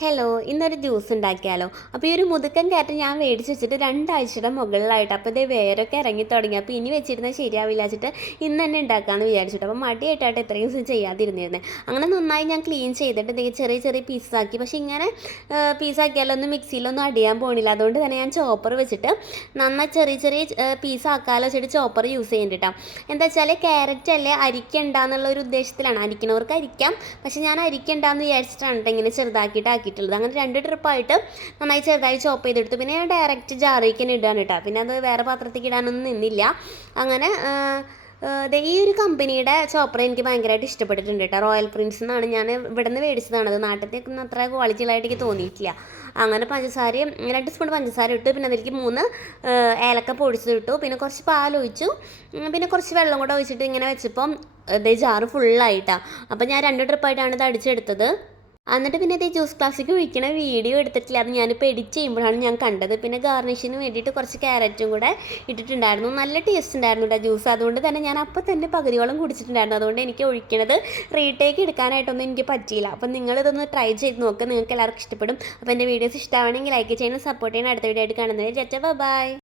Hello, ഇന്നൊരു juice ഉണ്ടാക്കിയാലോ? അപ്പോൾ ഈ ഒരു മുതുക്കൻ ക്യാരറ്റ് ഞാൻ മേടിച്ച് വെച്ചിട്ട് 2 ആഴ്ചയുടെ മുകളിലായിട്ട്. അപ്പോൾ ഇതേ വേരൊക്കെ ഇറങ്ങി തുടങ്ങി. അപ്പോൾ ഇനി വെച്ചിരുന്നാൽ ശരിയാവില്ല വെച്ചിട്ട് ഇന്ന് തന്നെ ഉണ്ടാക്കാമെന്ന് വിചാരിച്ചിട്ട്. അപ്പോൾ മടിയായിട്ടായിട്ട് ഇത്രയും ദിവസം ചെയ്യാതിരുന്നിരുന്നത്. അങ്ങനെ നന്നായി ഞാൻ ക്ലീൻ ചെയ്തിട്ട് ചെറിയ ചെറിയ പീസാക്കി. പക്ഷേ ഇങ്ങനെ പീസാക്കിയാലൊന്നും മിക്സിയിലൊന്നും അടിയാൻ പോണില്ല. അതുകൊണ്ട് തന്നെ ഞാൻ ചോപ്പർ വെച്ചിട്ട് നന്നായി ചെറിയ ചെറിയ പീസാക്കാലോ വെച്ചിട്ട് ചോപ്പർ യൂസ് ചെയ്യുന്നുണ്ട് കേട്ടോ. എന്താ വെച്ചാൽ ക്യാരറ്റ് അല്ലേ അരിക്കണ്ടെന്നുള്ള ഒരു ഉദ്ദേശത്തിലാണ്. അരിക്കണവർക്ക് അരിക്കാം, പക്ഷേ ഞാൻ അരിക്കണ്ടെന്ന് വിചാരിച്ചിട്ടാണ് കേട്ടോ ഇങ്ങനെ ചെറുതാക്കിയിട്ട് ആക്കിയിട്ടുള്ളത്. അങ്ങനെ 2 ട്രിപ്പായിട്ട് നന്നായി ചെറുതായി ചോപ്പ് ചെയ്തെടുത്തു. പിന്നെ ഞാൻ ഡയറക്റ്റ് ജാറിലേക്ക് തന്നെ ഇടാൻ കേട്ടോ. പിന്നെ അത് വേറെ പാത്രത്തേക്ക് ഇടാനൊന്നും നിന്നില്ല. അങ്ങനെ ഈ ഒരു കമ്പനിയുടെ ചോപ്പർ എനിക്ക് ഭയങ്കരമായിട്ട് ഇഷ്ടപ്പെട്ടിട്ടുണ്ട് കേട്ടോ. റോയൽ പ്രിൻസ് എന്നാണ് ഞാൻ ഇവിടെ നിന്ന് മേടിച്ചതാണ്. അത് നാട്ടിലേക്കൊന്നും അത്ര ക്വാളിറ്റികളായിട്ട് എനിക്ക് തോന്നിയിട്ടില്ല. അങ്ങനെ പഞ്ചസാരയും 2 സ്പൂൺ പഞ്ചസാര ഇട്ടു. പിന്നെ അതിലേക്ക് 3 ഏലക്ക പൊടിച്ചിട്ടു. പിന്നെ കുറച്ച് പാലൊഴിച്ചു. പിന്നെ കുറച്ച് വെള്ളം കൂടെ ഒഴിച്ചിട്ട് ഇങ്ങനെ വെച്ചപ്പം ജാറ് ഫുള്ളായിട്ടാണ്. അപ്പം ഞാൻ 2 ട്രിപ്പായിട്ടാണ് ഇത് അടിച്ചെടുത്തത്. എന്നിട്ട് പിന്നെ ജ്യൂസ് ഗ്ലാസ്സിലേക്ക് ഒഴിക്കണ വീഡിയോ എടുത്തിട്ടില്ല. അത് ഞാനിപ്പോൾ എഡിറ്റ് ചെയ്യുമ്പോഴാണ് ഞാൻ കണ്ടത്. പിന്നെ ഗാർണിഷിന് വേണ്ടിയിട്ട് കുറച്ച് ക്യാരറ്റും കൂടെ ഇട്ടിട്ടുണ്ടായിരുന്നു. നല്ല ടേസ്റ്റ് ഉണ്ടായിരുന്നു കേട്ടോ ജ്യൂസ്. അതുകൊണ്ട് തന്നെ ഞാൻ അപ്പോൾ തന്നെ പകുതിയോളം കുടിച്ചിട്ടുണ്ടായിരുന്നു. അതുകൊണ്ട് എനിക്ക് ഒഴിക്കണത് റീടേക്ക് എടുക്കാനായിട്ടൊന്നും എനിക്ക് പറ്റിയില്ല. അപ്പം നിങ്ങളിതൊന്ന് ട്രൈ ചെയ്ത് നോക്കുക. നിങ്ങൾക്ക് എല്ലാവർക്കും ഇഷ്ടപ്പെടും. അപ്പോൾ എൻ്റെ വീഡിയോസ് ഇഷ്ടമാണെങ്കിൽ ലൈക്ക് ചെയ്യണം, സപ്പോർട്ട് ചെയ്യണം. അടുത്ത വീഡിയോ ആയിട്ട് കാണുന്നത്. ബൈ.